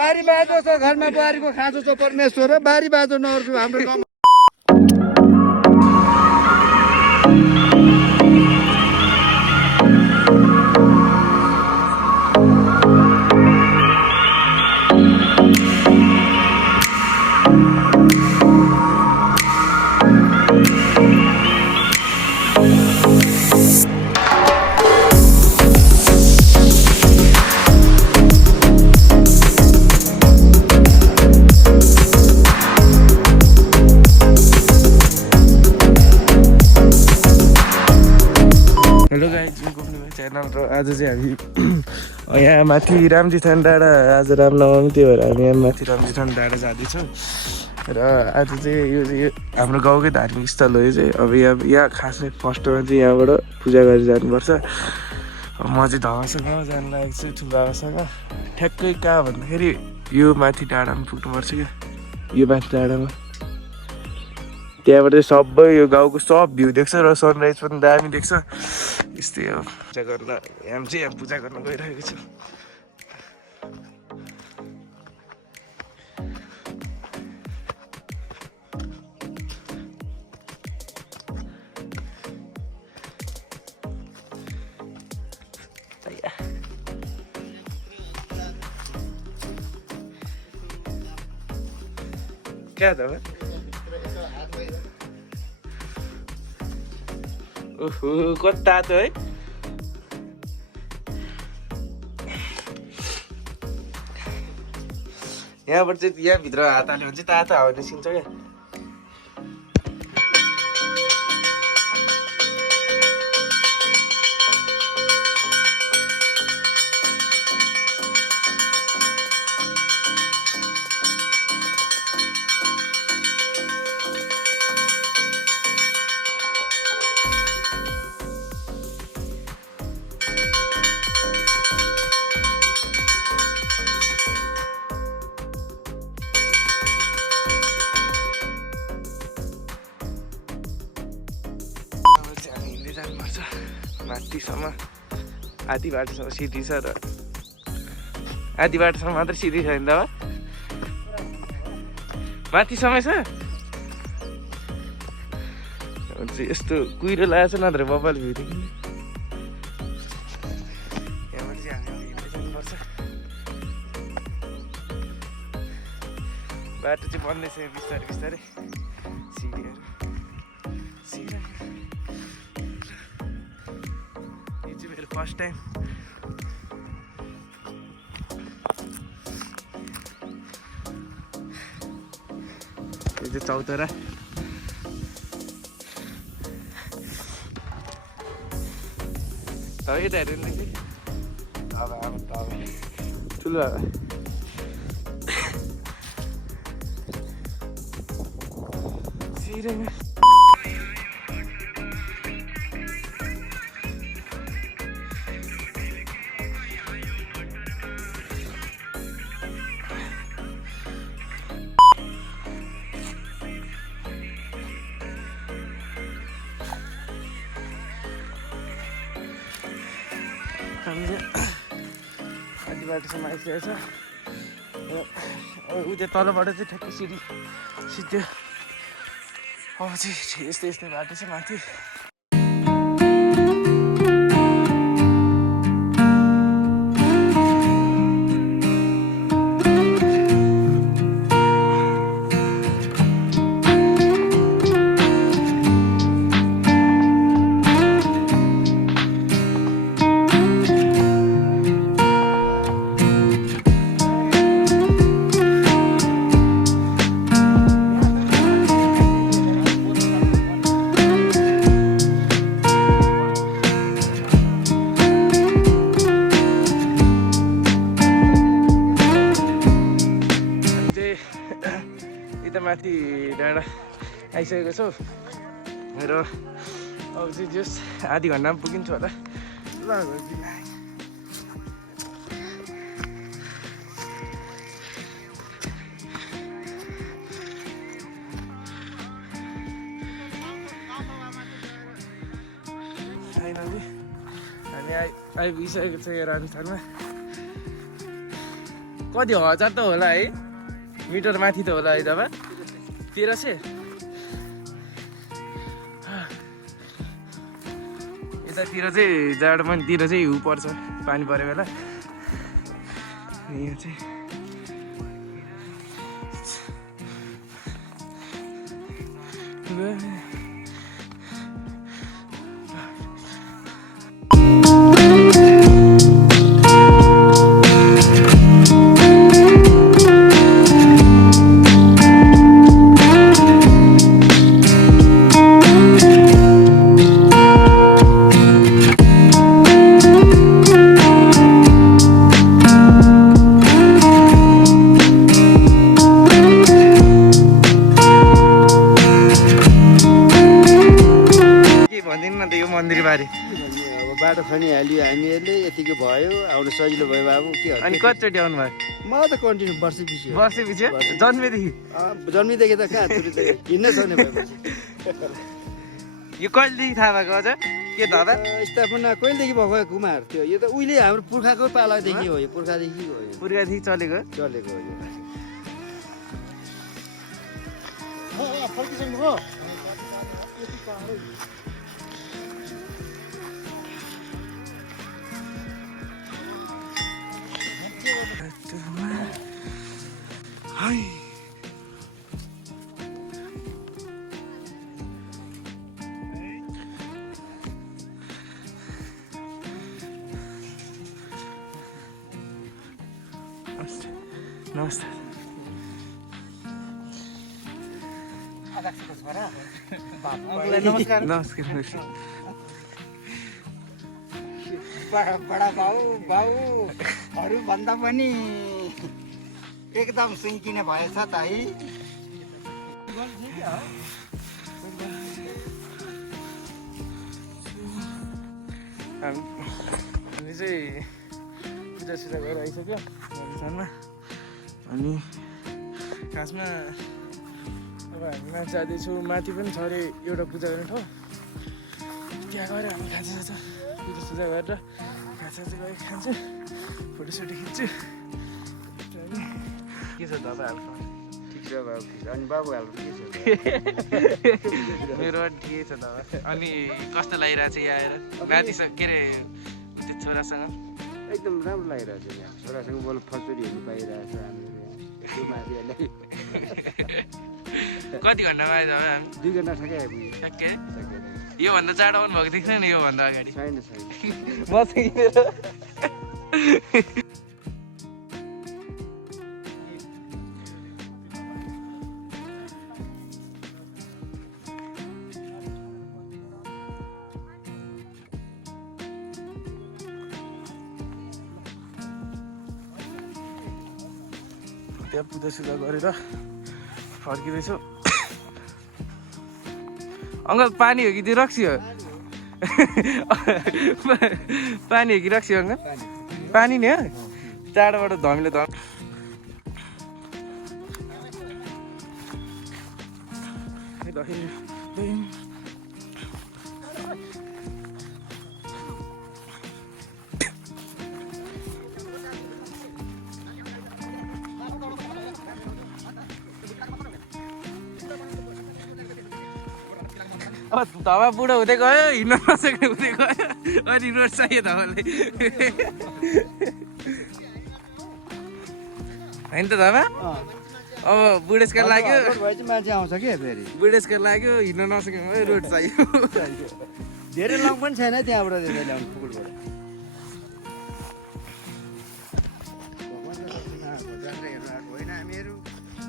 बारी बाजो छ घरमा बुहारीको खाँचो छ परमेश्वर बारी बाजो नर्छु हाम्रो गाउँमा हेलो गाइज च्यानल र आज चाहिँ हामी यहाँ माथि रामजीथान डाँडा आज रामनवमी त्यही भएर हामी यहाँ माथि रामजीथान डाँडा जाँदैछौँ र आज चाहिँ यो हाम्रो गाउँकै धार्मिक स्थल हो यो चाहिँ अब यहाँ खासै फर्स्टमा चाहिँ यहाँबाट पूजा गरी जानुपर्छ म चाहिँ धमासँग जानु लागेको छु ठुलो बाबासँग ठ्याक्कै कहाँ भन्दाखेरि यो माथि डाँडामा पुग्नुपर्छ क्या यो माथि डाँडामा त्यहाँबाट चाहिँ सबै यो गाउँको सब भ्यू देख्छ र सनराइज पनि दामी देख्छ यस्तै हो पूजा गर्न हामी चाहिँ यहाँ पूजा गर्न गइरहेको छु क्या त ओहो कति तातो है यहाँबाट चाहिँ यहाँभित्र हात हाल्यो भने चाहिँ तातो हावा निस्किन्छ क्या माथिसम्म आधी बाटोसम्म सिधी छ र आधी बाटोसम्म मात्रै सिधी छ नि त माथिसम्म छ यस्तो कुहिरो लागेको छ नत्र बब्बाले भ्यूदेखि यहाँबाट चाहिँ हामी हिँड्दै जानुपर्छ बाटो चाहिँ बन्दैछ बिस्तारै बिस्तारै सिडीहरू फर्स्ट टाइम यो चाहिँ चौतारा तपाईँ यता हेर्नु नि अब ठुलो सिरेमा हामी आधी बाटोसम्म आइसकेको छ र उता तलबाट चाहिँ ठ्याक्कै सिडी सिद्धो अब चाहिँ यस्तै यस्तै बाटो छ माथि माथि डाँडा आइसकेको छु र अब चाहिँ जस आधी घन्टामा पुगिन्छु होला ल फाइनली हामी आइपुगिसकेको छ यो रामस्थानमा कति 1000 त होला है मिटर माथि त होला है दाबा 1300 यतातिर चाहिँ जाडो मनतिर चाहिँ हिउँ पर्छ पानी परे बेला यो चाहिँ बाटो खनिहाल्यो हामीहरूले यतिको भयो आउनु सजिलो भयो बाबु के अनि कतिचोटि आउनु भयो म त कन्टिन्यू वर्षै पछि जन्मेदेखि जन्मिदेखि त कहाँ हिँड्नै सक्ने भएपछि यो कहिलेदेखि थाहा भएको अझ के दादा स्थापना कहिलेदेखि भएको कुमार थियो यो त उहिले हाम्रो पुर्खाको पालादेखि हो यो पुर्खादेखि हो यो पुर्खादेखि चलेको चलेको हो नमस्ते नमस्कार बडा बाउहरू भन्दा पनि एकदम सिन्किने भएछ त है हामी चाहिँ पूजासुजा गरेर आइसक्यो स्थानमा अनि खासमा अब हामी माथि जाँदैछौँ माथि पनि छ अरे एउटा पूजा गर्ने ठाउँ त्यहाँ गएर हामी खाजा पूजासुजा गरेर खाजा गएर खान्छु फोटोसोटो खिच्छु के छ दादा हाल्नु ठिक छ बाबु अनि बाबु हाल्नु के छ मेरो ठिकै छ दादा अनि कस्तो लागिरहेको छ यहाँ आएर माथि के अरे त्यो छोरासँग एकदम राम्रो लागिरहेको छ यहाँ छोरासँग बोल फचुरी हेर्नु पाइरहेको छ हामीले कति घन्टामा आयो दादा 2 घन्टा ठ्याक्कै आइपुग्यो ठ्याक्कै योभन्दा चाँडो आउनु भएको देख्दैन नि योभन्दा अगाडि छैन त्यहाँ पूजासुजा गरेर फर्किँदैछु अङ्कल पानी हो कि त्यो रक्सी हो पानी हो कि रक्सी हो अङ्कल पानी नि हो चाँडोबाट धमिलो धम अब धमा बुढो हुँदै गयो हिँड्न नसक्ने हुँदै गयो अनि रोड चाहियो धमाले होइन त धमा अब बुढेसकाल लाग्यो मान्छे आउँछ कि फेरि बुढेसकाल लाग्यो हिँड्न नसक्ने भयो रोड चाहियो धेरै लङ पनि छैन त्यहाँबाट ल्याउनु पुकुरबाट होइन हामीहरू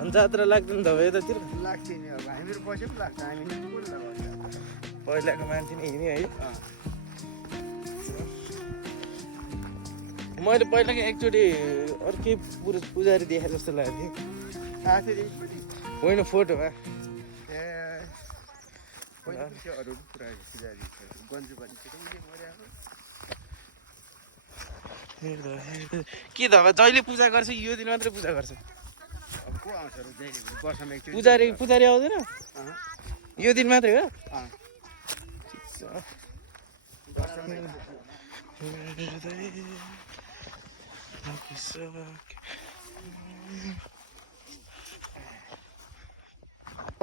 अनि जात्रा लाग्दैन त यतातिर लाग्छ नि अब हामीहरू पछि पनि लाग्छ हामी पहिलाको मान्छे नै हिँड्यो है मैले पहिलाको एकचोटि अर्कै पुजारी देखाए जस्तो लाग्थ्यो होइन फोटोमा के त अब जहिले पूजा गर्छ यो दिन मात्रै पूजा गर्छ पुजारी आउँदैन यो दिन मात्रै हो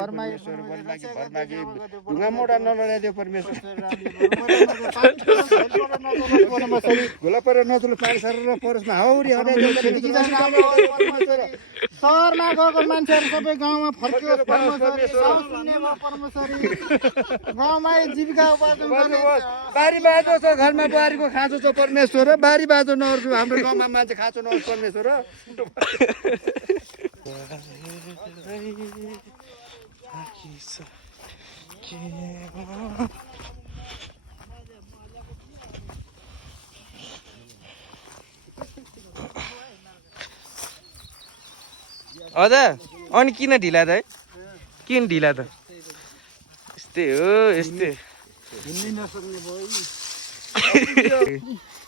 परमेश्वर वनमागी भरमागी ढुङ्गा मोडा नलडाइदियो परमेश्वर घोला पर नदुलो पानी सरेर परसमा हौरी हटाइदियो सहरमा गएको मान्छेहरू सबै गाउँमा फर्कियो गाउँमा जीविका उपार्जन गर्ने बारी बाँझो छ घरमा बुहारीको खाँचो छ परमेश्वर बारी बाँझो नहोस् हाम्रो गाउँमा मान्छे खाँचो नहोस् परमेश्वर हजुर अनि किन ढिला त है किन ढिला त यस्तै हो यस्तै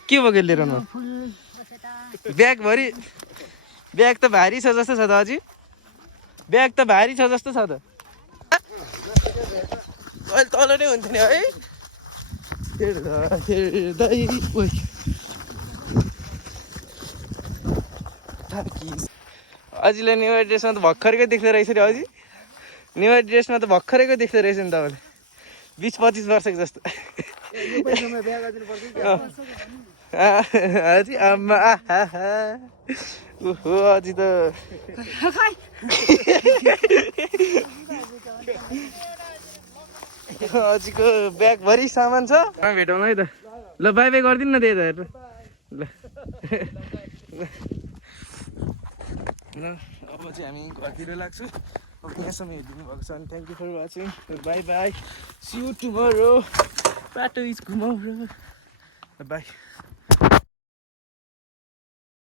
के बोकेर लिएर आउनु ब्याग त भारी छ जस्तो छ त अझै ब्याग त भारी छ जस्तो छ त अहिले तल नै हुन्थ्यो नि है अझैलाई न्यु इयर ड्रेसमा त भर्खरकै देख्दो रहेछ नि अझै न्यु इयर ड्रेसमा त भर्खरकै देख्दो रहेछ नि तपाईँले 20-25 वर्षको जस्तो अझै आमा ओहो अझै त अझैको ब्यागभरि सामान छ भेटौँ है त ल बाई बाई गरिदिनु न त्यही त ल ल अब चाहिँ हामी घरतिर लाग्छु अब यहाँसम्म हेरिदिनु भएको छ अनि thank you for watching bye bye see you tomorrow बाटो इज टुमोरो बाई